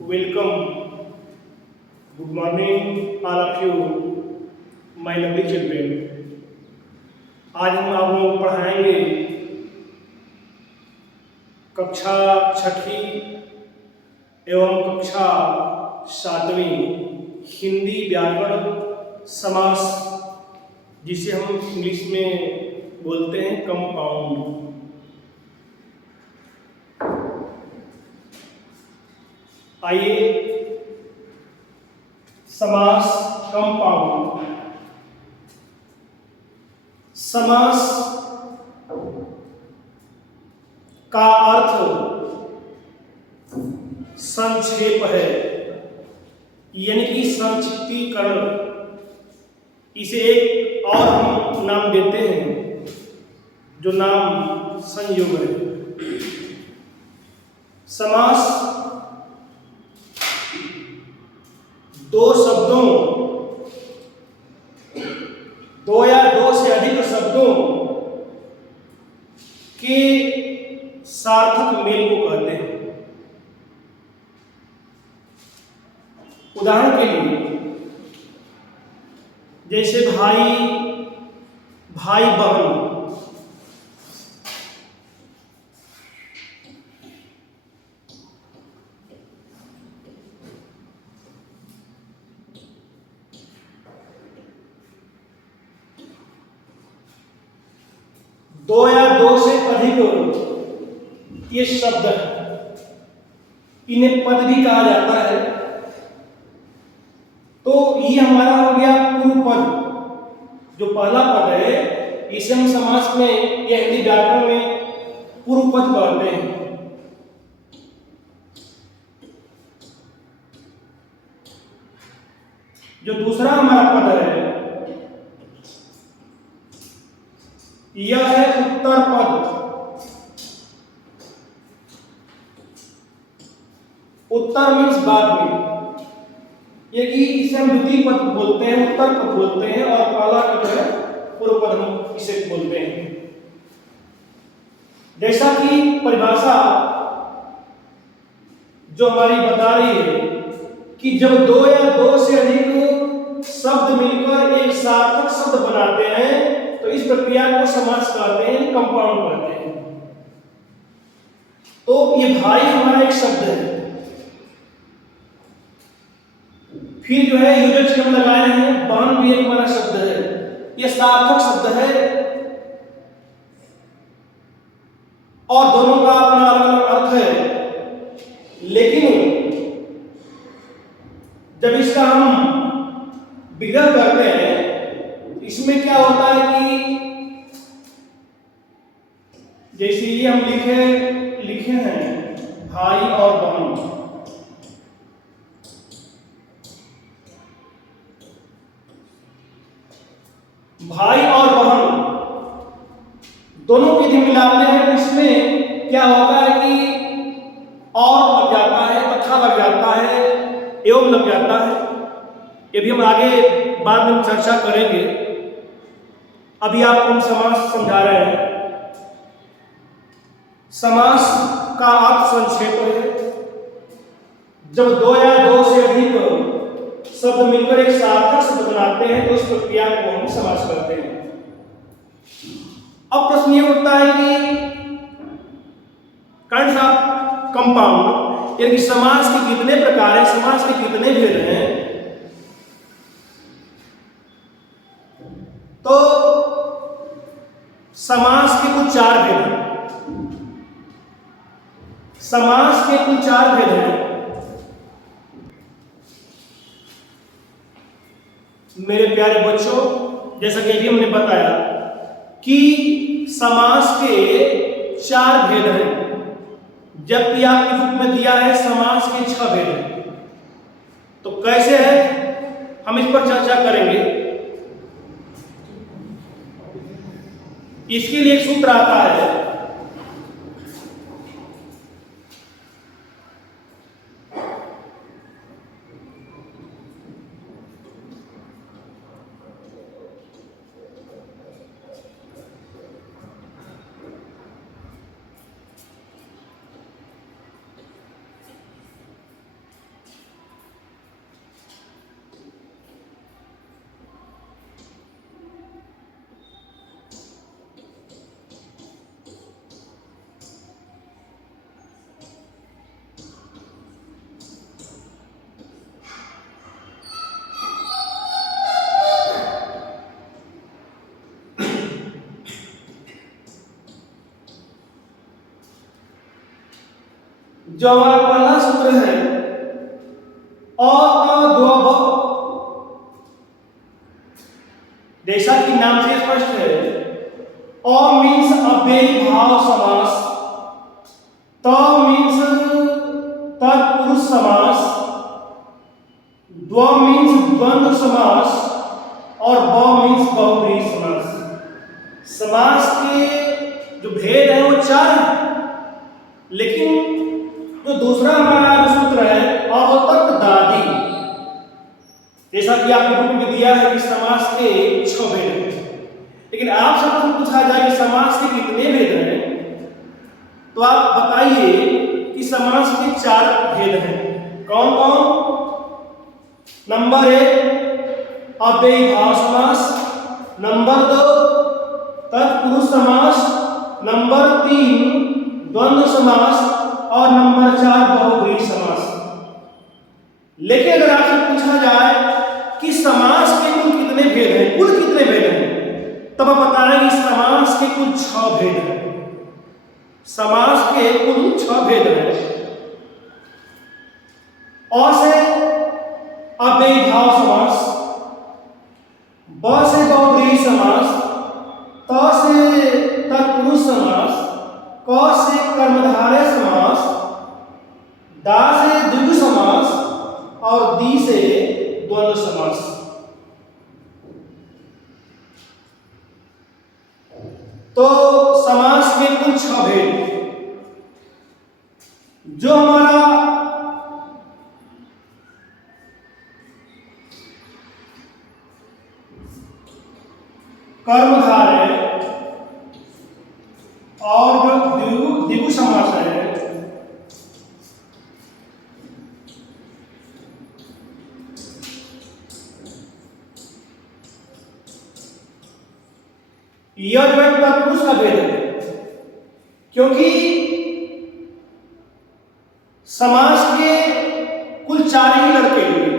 Welcome. Good morning, all of you, my lovely children. आज हम आप लोगों को पढ़ाएंगे कक्षा छठी एवं कक्षा सातवीं हिंदी व्याकरण समास, जिसे हम इंग्लिश में बोलते हैं कंपाउंड। आइए, समास कंपाउंड। समास का अर्थ संक्षेप है, यानी कि संक्षिप्तीकरण। इसे एक और हम नाम देते हैं, जो नाम संयोग है। समास दो शब्दों, दो या दो से अधिक शब्दों के सार्थक मेल को कहते हैं। उदाहरण के लिए, जैसे भाई, भाई बहन। दो या दो से अधिक ये शब्द है, इन्हें पद भी कहा जाता है। तो ये हमारा हो गया पूर्व पद। जो पहला पद है, इसे हम समास में या हिंदी व्याकरण में पूर्व पद कहते हैं। जो दूसरा हमारा पद है, यह है उत्तर पद। उत्तर मीन्स बाद में, ये कि इसे हम द्वितीय पद बोलते हैं, उत्तर पद बोलते हैं, और पहला पद है पूर्व पद, हम इसे बोलते हैं। जैसा कि परिभाषा जो हमारी बता रही है कि जब दो या दो से अधिक शब्द मिलकर एक सार्थक शब्द बनाते हैं, तो इस प्रक्रिया को समास कहते हैं, कंपाउंड कहते हैं। तो ये भाई हमारा एक शब्द है। फिर जो है योजक चिन्ह लगाए हैं, बहन भी एक हमारा शब्द है, ये सार्थक शब्द है, और दोनों का अपना अलग अर्थ है। लेकिन जब इसका हम विग्रह करते हैं, इसमें क्या होता है कि जैसे ये हम लिखे हैं भाई और बहन, भाई और बहन दोनों को यदि मिलाते हैं, तो इसमें क्या होता है कि और लग जाता है, तथा लग जाता है, एवं लग जाता है। ये भी हम आगे बाद में चर्चा करेंगे। अभी आपको हम समास समझा रहे हैं। समास का अर्थ संक्षेप है। जब दो या दो से अधिक शब्द मिलकर एक सार्थक शब्द बनाते हैं, तो इस प्रक्रिया को हम समास करते हैं। अब प्रश्न ये उठता है कि काइंड्स ऑफ कंपाउंड, यानी समास के कितने प्रकार हैं, समास के कितने भेद हैं। तो समास के कुल चार भेद हैं। समास के कुल चार भेद हैं। मेरे प्यारे बच्चों, जैसा कि अभी हमने बताया कि समास के चार भेद हैं, जबकि आपके बुक में दिया है समास के 6 भेद हैं। तो कैसे है, हम इस पर चर्चा करेंगे। इसके लिए एक सूत्र आता है, जो हमारा पहला सूत्र है अतद्वब, जैसा कि नाम से स्पष्ट है, अ मीन्स अव्ययी भाव समास, त मीन्स तत्पुरुष समास, द्व मीन्स द्वंद्व समास और ब मीन्स बहुब्रीहि समास। समास के जो भेद है वो चार हैं, लेकिन जो दूसरा हमारा सूत्र है अवतक्तादि, जैसा कि आपने बुक में दिया है कि समास के 6 भेद हैं, लेकिन आप सबसे पूछा जाए कि समास के कितने भेद हैं, तो आप बताइए कि समास के 4 भेद हैं। कौन कौन? नंबर 1 अव्ययी भाव समास, नंबर 2 तत्पुरुष समास, नंबर 3 द्वंद्व समास और नंबर 4 बहुब्रीहि समास। लेकिन अगर आपसे पूछा जाए कि समास के कुल कितने भेद हैं, कुल कितने भेद हैं, तब आप बताएंगे समास के कुल 6 भेद हैं। समास के कुल 6 भेद हैं। अ से अव्ययी भाव समास, ब से बहुब्रीहि समास, त से तत्पुरुष समास, क से कर्मधारय समास, दा से द्विगु समास और दी से द्वंद्व समास। तो समास के कुल 6 भेद। जो हमारा कर्मधारय और जो द्विगु समास है, यह जो है तत्पुरुष का भेद है, क्योंकि समास के कुल 4 ही लड़के हुए,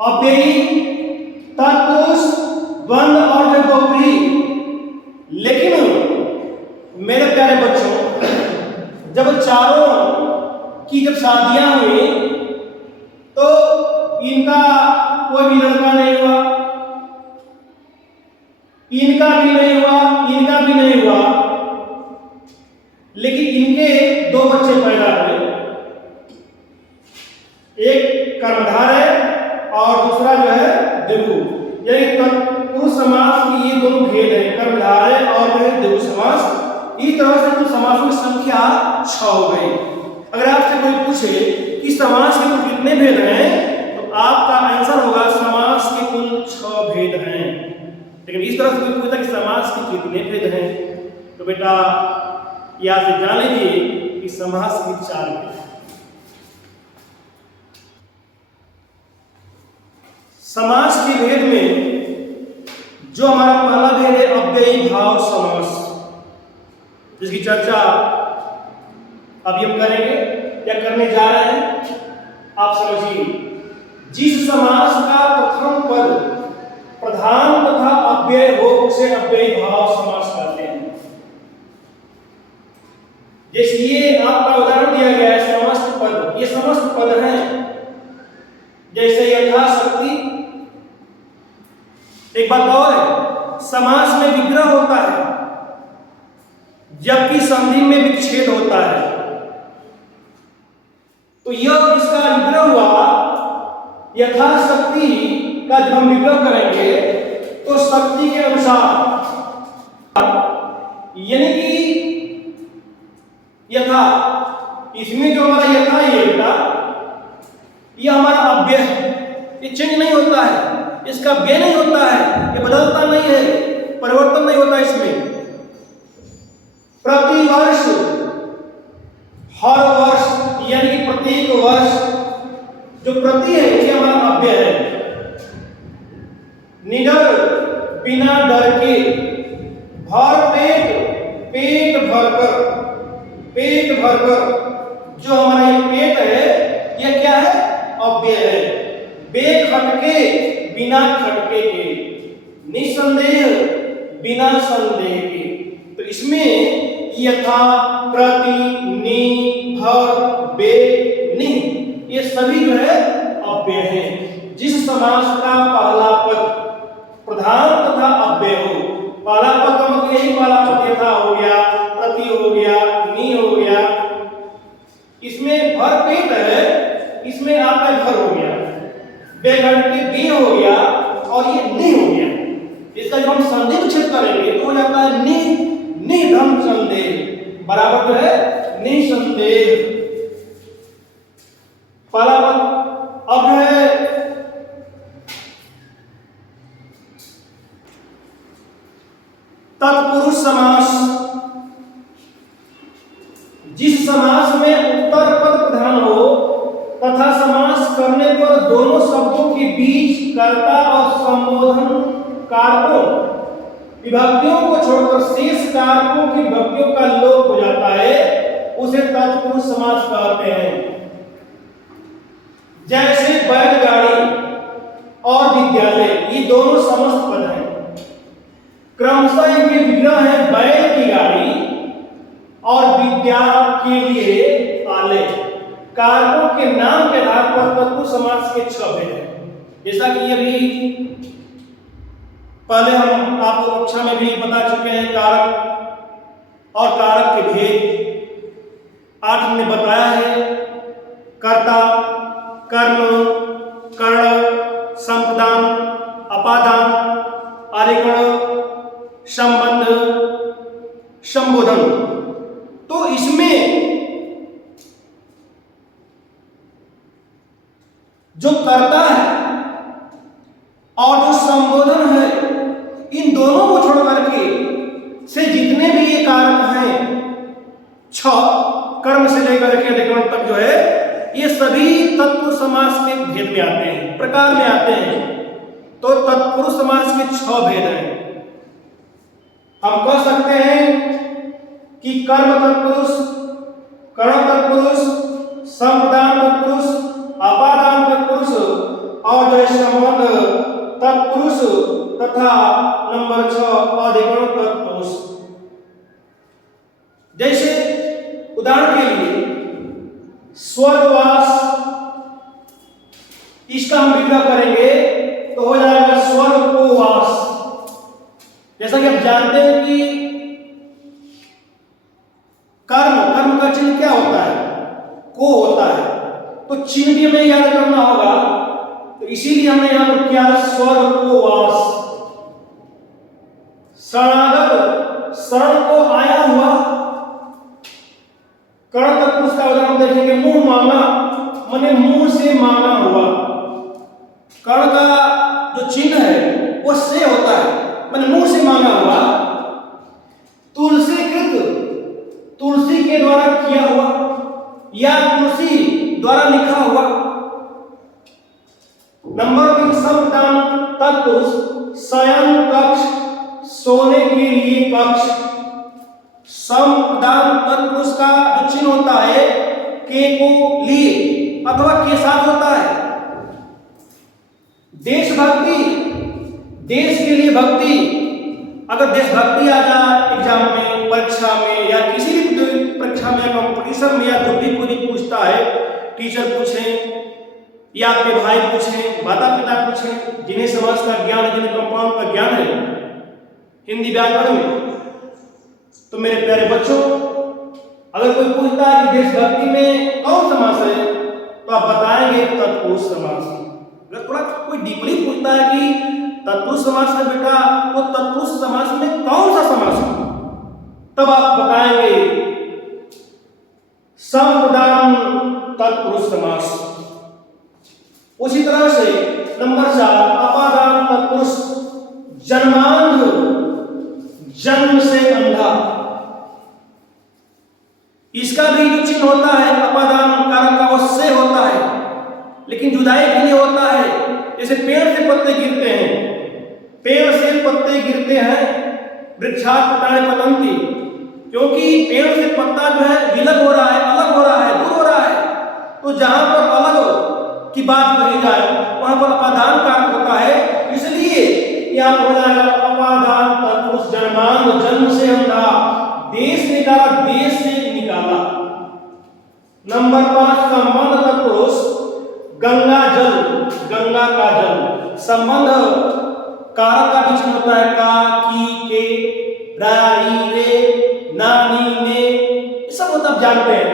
अव्ययी, तत्पुरुष, द्वंद्व और बहुब्रीहि। लेकिन मेरे प्यारे बच्चों, जब चारों की जब शादियां हुई तो इनका कोई भी लड़का नहीं हुआ, इनका भी नहीं हुआ, इनका भी नहीं हुआ, लेकिन इनके 2 बच्चे पैदा हुए, एक कर्मधारय और दूसरा जो है द्विगु। यानी तत्पुरुष समास की ये दोनों भेद हैं, कर्मधारय और द्विगु समास। इस तरह से कुल समासों की संख्या 6 हो गई। अगर आपसे कोई पूछे कि समास के कुल कितने भेद हैं, तो आपका आंसर होगा समास के कुल 6 भेद हैं। लेकिन इस तरह से कोई पूछता कि समास के कितने भेद हैं, तो बेटा याद से जान लीजिए कि समास के 4 भेद हैं। समास के भेद में जो हमारा पहला भेद है अव्ययी भाव समास, जिसकी चर्चा अभी हम करेंगे या करने जा रहे हैं। आप समझिए, जिस समास का प्रथम पद प्रधान तथा अव्यय हो उसे अव्ययी भाव समास कहते हैं। जैसे ये आपका उदाहरण दिया गया है समस्त पद, ये समस्त पद हैं, जैसे यथाशक्ति। एक बात और है, समास में विग्रह होता है जबकि संधि में विच्छेद होता है। तो यह इसका विग्रह हुआ यथाशक्ति का। जब हम विग्रह करेंगे तो शक्ति के अनुसार, यानी कि यथा, इसमें जो हमारा यथा ये बेटा, यह हमारा अव्यय है, ये चेंज नहीं होता है, इसका व्यय नहीं होता है, ये बदलता नहीं है, परिवर्तन नहीं होता इसमें। प्रति वर्ष, हर वर्ष, यानी कि प्रत्येक वर्ष, जो प्रति है ये हमारा अव्यय है। निडर, बिना डर के, भर पेट, पेट भरकर, पेट भरकर, जो हमारा ये पेट है ये क्या है? अव्यय है। बेखटके, बिना खटके के, निसंदेह, बिना संदेह के। तो इसमें यथा, प्रति, नि, भर, बे, नि, ये सभी जो है अव्यय हैं। जिस समास का पहला पद प्रधान तथा अव्यय हो, पहला पद का मतलब यही पहला पद यथा हो गया, प्रति हो गया, नि हो गया, इसमें भर पेट है, इसमें आपका भर हो गया, बेघर के बी हो गया और ये नि हो गया। इसका जब हम संधि विच्छेद करेंगे तो हो जाता है नि, निधम संदेह बराबर जो है निसंदेह। पहला पद अब है तत्पुरुष समास। जिस समास में उत्तर पद प्रधान हो तथा समास करने पर दोनों शब्दों के बीच कर्ता और संबोधन कारकों विभक्तियों को छोड़कर शेष कारकों की विभक्तियों का लोप हो जाता है, उसे तत्पुरुष समास कहते हैं। जैसे बैलगाड़ी और विद्यालय, ये दोनों समस्त पद हैं। क्रमशः इनके विग्रह है बैल की गाड़ी और विद्या के लिए आलय। कारकों के नाम के आधार पर तत्पुरुष समास के 6 भेद हैं। जैसा कि अभी पहले हम आपको कक्षा में भी बता चुके हैं कारक और कारक के भेद। 8 हमने बताया है कर्ता, कर्म, कर्ण, संपदान, अपादान, आदिगण, संबंध, संबोधन। तो इसमें जो कर्ता है और जो संबोधन है, इन दोनों को छोड़ करके से जितने भी ये कारक हैं 6 कर्म से लेकर के अधिकरण तक जो है, ये सभी तत्पुरुष समास के भेद में आते हैं, प्रकार में आते हैं। तो तत्पुरुष समास के 6 भेद हैं। हम कह सकते हैं कि कर्म तत्पुरुष, कर्ण तत्पुरुष, संपदान तत्पुरुष, अपादान तत्पुरुष और जो संबंध तत्पुरुष तथा नंबर 6 अधिकरण तत्पुरुष। जैसे उदाहरण के लिए स्वर्गवास, इसका हम विग्रह करेंगे तो हो जाएगा स्वर्ग को वास। जैसा कि आप जानते हैं कि कर्म का चिन्ह क्या होता है, को होता है, तो चिन्ह भी हमें याद करना होगा। तो इसीलिए हमने यहां पर किया स्वर्ग को वास। शरणागत, शरण को आया हुआ। कर्ण तत्पुरुष का उदाहरण देखेंगे, मुंह मांगा, माने मुंह से मांगा हुआ। कर्ण का जो चिन्ह है वो से होता है, माने मुंह से मांगा हुआ। तुलसीकृत, तुलसी के द्वारा किया हुआ या तुलसी द्वारा लिखा हुआ। नंबर 3 संपदान तत्पुरुष, शयन कक्ष, सोने के लिए कक्ष। संपदान तत्पुरुष का जो चिन्ह होता है के को लिए अथवा के साथ होता है। देशभक्ति, देश के लिए भक्ति। अगर देशभक्ति आ जाए एग्जाम में, परीक्षा में या किसी भी परीक्षा में, कंपटीशन में, या जो भी कोई पूछता है, टीचर पूछें या आपके भाई पूछें, माता पिता पूछें, जिन्हें समाज का ज्ञान है, जिन्हें कंपाउंड का ज्ञान है हिंदी व्याकरण में, तो मेरे प्यारे बच्चों, अगर कोई पूछता है कि देशभक्ति में कौन समास है, तो आप बताएंगे तत्पुरुष समास। अगर थोड़ा कोई डीपली पूछता है कि तत्पुरुष समास है बेटा, तो तत्पुरुष समास में कौन सा समास है, तब आप बताएंगे संपदान तत्पुरुष समास। उसी तरह से नंबर 4 अपादान तत्पुरुष, जन्मांध, जन्म से अंधा। इसका भी जो चिन्ह होता है अपादान कारक का, वो से होता है, लेकिन जुदाई के लिए होता है। जैसे पेड़ से पत्ते गिरते हैं, पेड़ से पत्ते गिरते हैं, वृक्षात् पत्राणि पतन्ति, क्योंकि पेड़ से पत्ता जो है विलग हो रहा है, अलग हो रहा है, दूर हो रहा है। तो जहां पर अलग की बात कही जाए वहां पर अपादान कारक होता है, इसलिए यहां पर हो जाएगा अपादान तत्पुरुष, जन्मांध, जन्म से अंधा, देश निकाला, देश से निकाला। नंबर 5 संबंध तत्पुरुष गंगा जल, गंगा का जल। संबंध कारक का विचलन होता है का, की, के, रा, री, रे, ना, नी, ने, ये सब मतलब जानते हैं।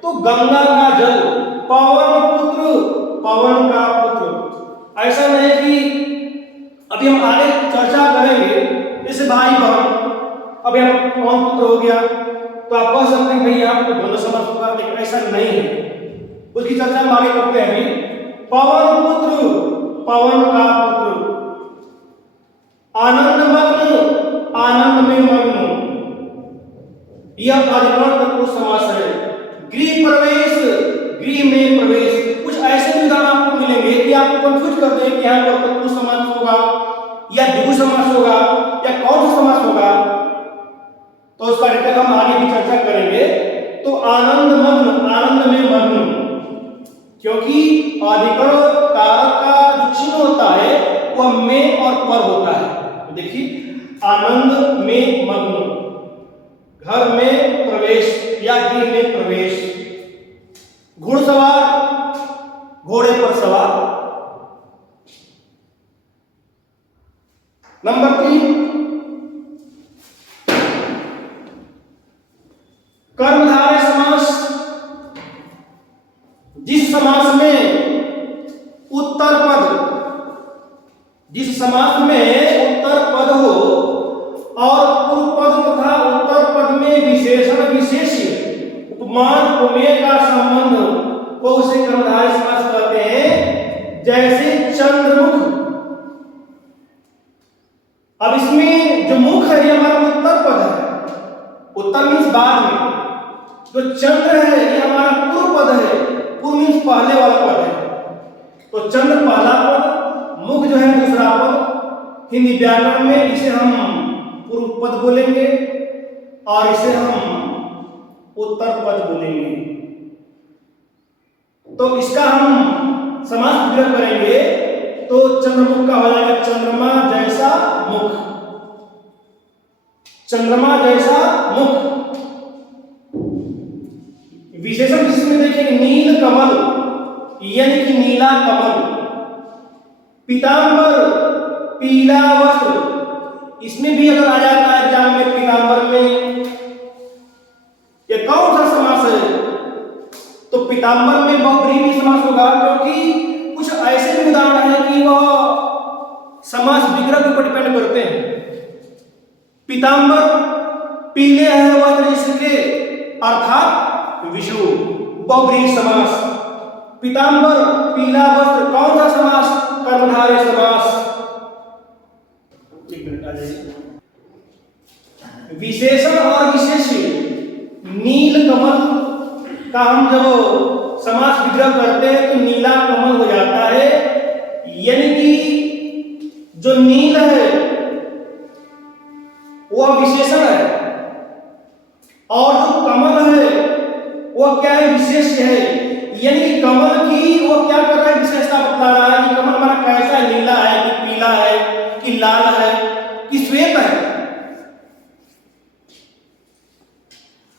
तो गंगा का जल, पवन पुत्र, पवन का पुत्र। ऐसा नहीं कि अभी हम आगे चर्चा करेंगे, जैसे भाई बहन, अभी हम पवन पुत्र हो गया तो आप कह सकते हैं भैया यहाँ पे दोनों समास होगा, लेकिन ऐसा नहीं है, उसकी चर्चा हम आगे करते हैं। अभी पवन पुत्र, पवन का पुत्र। आनंद मग्न, आनंद में मग्न, यह अधिकरण तत्पुरुष समास है। गृह प्रवेश, गृह में प्रवेश। कुछ ऐसे उदाहरण आपको मिलेंगे कि आपको कंफ्यूज कर दें कि यहाँ पर तत्पुरुष समास होगा या द्विगु समास होगा या कौन सा समास होगा, तो उसका डिटेल हम आगे भी चर्चा करेंगे। तो आनंद मग्न, आनंद में मग्न, क्योंकि अधिकरण कारक का जो चिन्ह होता है वह में और पर होता है। तो देखिए आनंद में मग्न, घर में प्रवेश या गृह में प्रवेश। घुड़सवार, घोड़े पर सवार। नंबर 3 कर्मधारय समास। जिस समास में उत्तर पद, जिस समास में उत्तर पद हो और पूर्व पद तथा उत्तर पद में विशेषण विशेष्य उपमान उपमेय का संबंध को उसे कर्मधारय समास कहते हैं। जैसे चंद्रमुख। अब इसमें जो मुख है ये हमारा उत्तर पद है, उत्तर मीन्स बाद में। जो चंद्र है ये हमारा पूर्व पद है, पूर्व मीन्स पहले वाला पद है। तो चंद्र पहला पद, मुख जो है दूसरा पद। हिंदी व्याकरण में इसे हम पूर्व पद बोलेंगे और इसे हम उत्तर पद बोलेंगे। तो इसका हम समास विग्रह करेंगे तो चंद्रमुख का हो जाएगा चंद्रमा जैसा मुख, चंद्रमा जैसा मुख। विशेषण जिसमें देखिए नील कमल, यानी कि नीला कमल। पीतांबर, पीला वस्त्र। इसमें भी अगर आ जाता है एग्जाम में पीतांबर में, ये कौन सा समास है? तो पीतांबर में बहुव्रीहि समास होगा, क्योंकि कुछ ऐसे भी उदाहरण है कि वह समास विग्रह के ऊपर डिपेंड करते हैं। पीतांबर पीले है वस्त्र जिसके, अर्थात विष्णु, बहुव्रीहि समास। पीतांबर पीला वस्त्र, कौन सा समास? कर्मधारय समास। एक मिनट आ जाइए। विशेषण और विशेष्य, नील कमल का हम जब समास विग्रह करते हैं तो नीला कमल हो जाता है, यानी कि जो नील है वह विशेषण है और जो कमल है वह क्या है? विशेष्य है। यानी कमल की वो क्या कर रहा है? विशेषता बता रहा है कि कमल हमारा कैसा है, नीला है कि पीला है कि लाल है कि श्वेत है।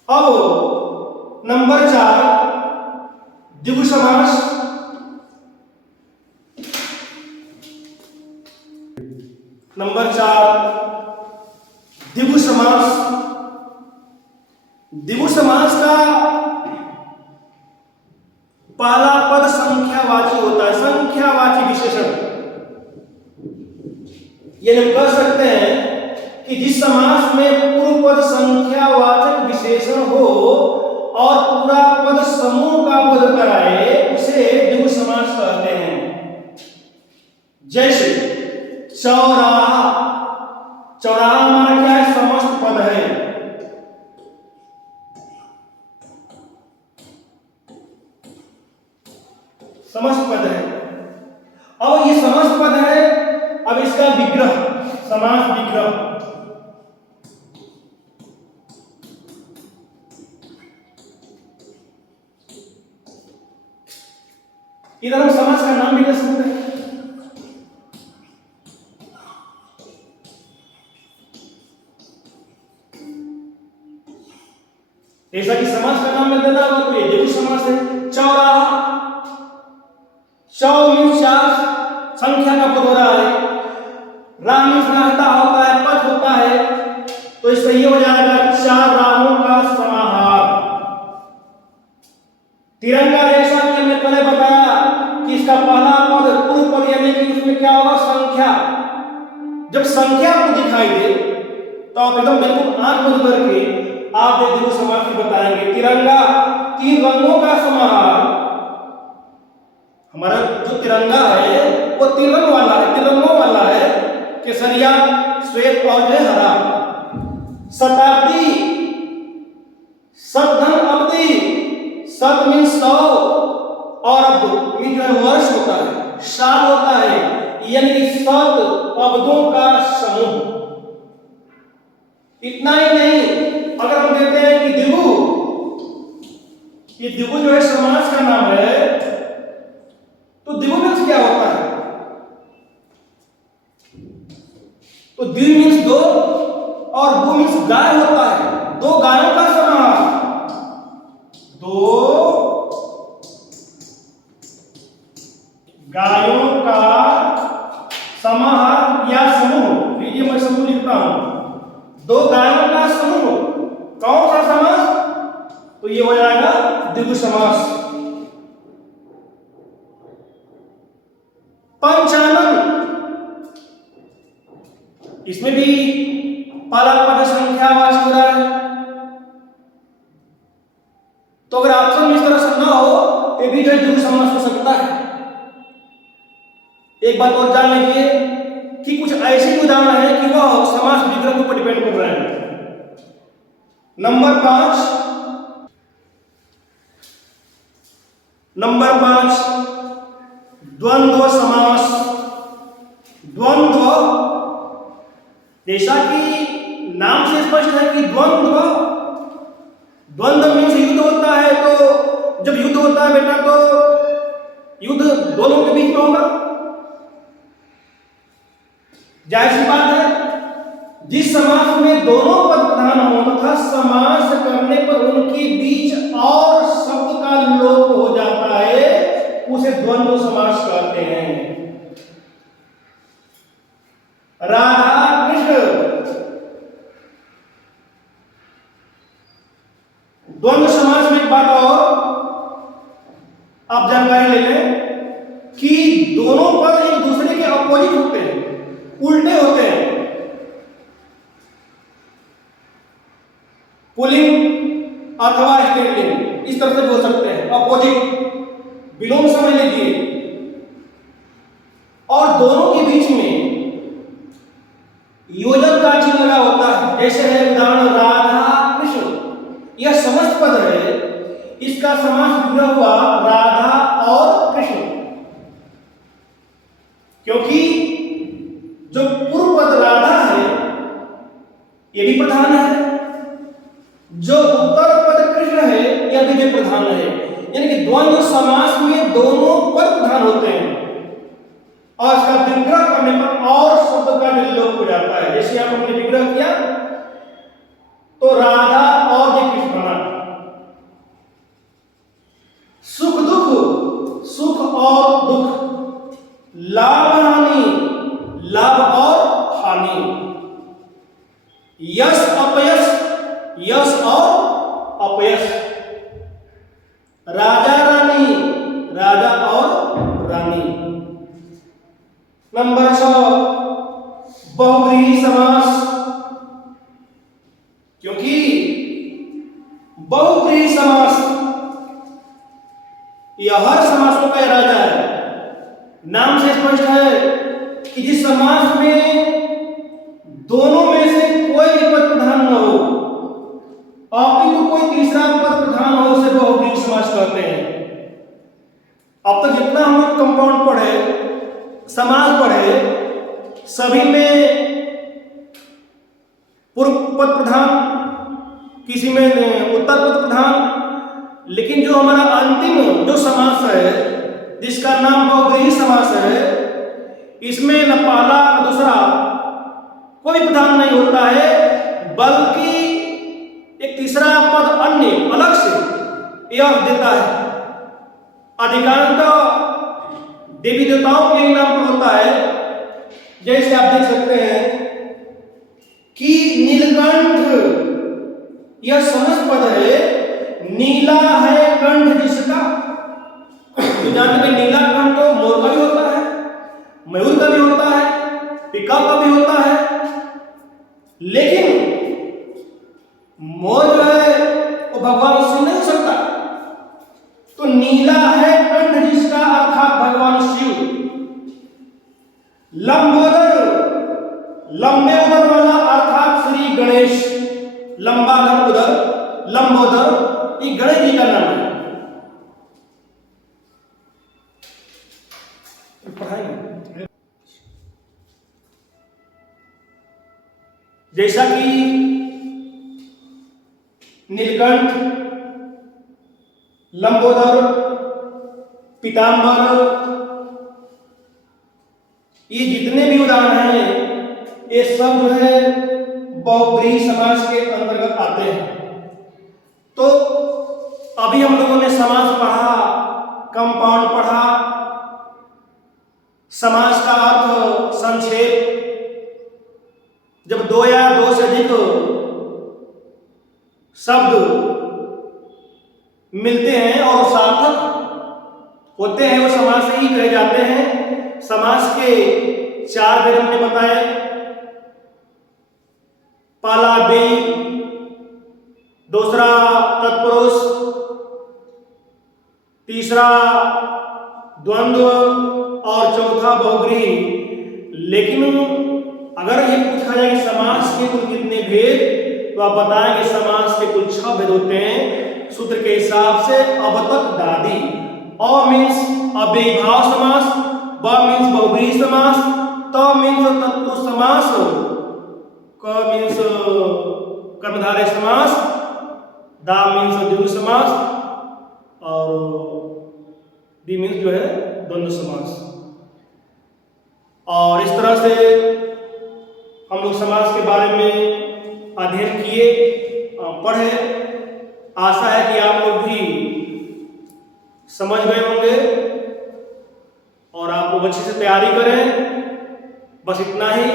अब नंबर 4 द्विगु समास। नंबर 4 द्विगु समास। द्विगु समास का पहला पद संख्यावाची होता है, संख्यावाची विशेषण। ये हम कह सकते हैं कि जिस समास में पूर्व पद संख्यावाचक विशेषण हो और पूरा पद समूह का बोध कराए उसे द्विगु समास कहते हैं। जैसे चौराहा। चौराहा हमारा क्या है? समस्त पद है। समस्त पद है। अब ये समस्त पद है, अब इसका विग्रह, समास विग्रह। इधर हम समास का नाम भी ले सकते हैं। पैदा हुआ तो ये द्विगु समास है। चौराहा, चौ मीन्स चार, संख्या का पद हो रहा है। राह मीन्स रास्ता होता है, पथ होता है, तो इससे ये हो जाएगा चार राहों का समाहार। तिरंगा जैसा कि हमने पहले बताया कि इसका पहला पद पूर्व पद यानी कि उसमें क्या होगा, संख्या। जब संख्या आपको दिखाई दे तो आप एकदम बिल्कुल आंख बंद करके आप एक द्विगु समास भी बताएंगे। तिरंगा, तीन रंगों का समाहार। हमारा जो तिरंगा है वो तीन रंग वाला है, तिरंगों वाला है, केसरिया, श्वेत और हरा। शताब्दी, शतधन अवधि, शत मीन्स 100 और अब्द मीन्स जो है वर्ष होता है, साल होता है, यानी कि 100 अब्दों का समूह। इतना ही नहीं, अगर हम कहते हैं कि द्विगु, ये द्विगु जो है समास का नाम है, तो द्विगु मीन्स क्या होता है, तो द्वि मीन्स दो और गु मीन्स गाय होता है। दो गायों का समाहार, दो गायों का समाहार या समूह। लीजिए मैं समूह लिखता हूं, दो गायों का समूह। कौन सा समास, तो ये हो जाएगा द्विगु समास। पंचानन, इसमें भी पहला पद संख्यावाचक हो रहा है, तो अगर ऑप्शन में इस तरह से ना हो तो भी जो द्विगु समास हो सकता है। एक बात और जान लीजिए कि कुछ ऐसे उदाहरण है कि वह समास विग्रह के ऊपर डिपेंड कर रहे हैं। नंबर 5 द्वंद्व समास। द्वंद्व, जैसा कि नाम से स्पष्ट है कि द्वंद्व, द्वंद्व मीन्स युद्ध होता है। तो जब युद्ध होता है बेटा तो युद्ध दोनों के बीच में होगा, जाहिर सी बात है। जिस समास में दोनों पद प्रधान हो तथा समास करने पर उनके बीच और शब्द का लोप हो जाता है, उसे द्वंद्व समास कहते हैं। राधा कृष्ण, द्वंद्व समास में एक बात और आप जानकारी ले लें कि दोनों पद एक दूसरे के अपोजिट होते हैं, उल्टे होते हैं। पुल्लिंग अथवा स्त्रीलिंग इस तरह से बोल सकते हैं, अपोजिट, विलोम समझ लीजिए। और दोनों के बीच में योजक का चिन्ह लगा होता है। जैसे है उदाहरण राधा कृष्ण, यह समस्त पद है, इसका समास विग्रह हुआ राधा और कृष्ण, क्योंकि जो पूर्व पद राधा है यह भी प्रधान है, जो उत्तर पद कृष्ण है यह भी प्रधान है। यानी कि द्वंद्व समास में दोनों पद प्रधान होते हैं और इसका विग्रह करने पर और शब्द का विलोप हो जाता है। जैसे यहां हमने विग्रह किया तो राधा और ये कृष्ण बना। सुख दुख, सुख और दुख, लाभ हानि, लाभ और हानि, यश अपयश, यश और अपयश, राजा रानी, राजा और रानी। नंबर 6 बहुव्रीहि समास। क्योंकि बहुव्रीहि समास यह हर समासों का राजा है। नाम से स्पष्ट है कि जिस समास में दोनों में से कोई भी पद प्रधान न हो, अपितु कोई तीसरा पद प्रधान हो, उसे बहुव्रीहि समास कहते हैं। अब तक जितना हम लोग कंपाउंड पढ़े, समास पढ़े, सभी में पूर्व पद प्रधान, किसी में उत्तर पद प्रधान, लेकिन जो हमारा अंतिम जो समास है जिसका नाम बहुव्रीहि समास है, इसमें न पहला न दूसरा कोई प्रधान नहीं होता है, बल्कि एक तीसरा पद अन्य अलग से यह अर्थ देता है। अधिकांशतः देवी देवताओं के ही नाम पर होता है। जैसे आप देख सकते हैं कि नीलकंठ यह समस्त पद है। नीला है कंठ जिसका, तो जानते हैं नीला कंठ तो मोर का भी होता है, मयूर का भी होता है, पिकाक का भी होता है। लेकिन मोर जो है वो भगवान शिव नहीं हो सकता। तो नीला है कंठ जिसका अर्थात भगवान शिव। लंबोदर, लंबे उदर वाला अर्थात श्री गणेश। लंबा घन उदर, लंबोदर, ये गणेश जी का नाम है। जैसा कि नीलकंठ, लंबोदर, पीतांबर, ये जितने भी उदाहरण हैं ये सब जो है बहुव्रीहि समास के अंतर्गत आते हैं। तो अभी हम लोगों ने समास पढ़ा, कंपाउंड पढ़ा, समास का अर्थ संक्षेप। जब दो या दो से अधिक शब्द मिलते हैं और सार्थक होते हैं वो समास ही कहे जाते हैं। समास के 4 भेद हमने बताए। पहला व्ययी, दूसरा तत्पुरुष, तीसरा द्वंद्व और चौथा बहुव्रीहि। लेकिन अगर ये पूछा जाए कि समास के कुल कितने भेद, तो आप बताएंगे समास के कुल 6 भेद होते हैं सूत्र के हिसाब से। अब तक दादी, अ मीन्स अव्ययीभाव समास, ब मीन्स बहुव्रीहि समास, त मीन्स तत्पुरुष समास, क मीन्स कर्मधारय समास, दा मीन्स द्विगु समास और डी मीन्स जो है द्वंद्व समास। और इस तरह से हम लोग समास के बारे में अध्ययन किए, पढ़े। आशा है कि आप लोग भी समझ गए होंगे और आप लोग अच्छे से तैयारी करें। बस इतना ही।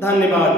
धन्यवाद।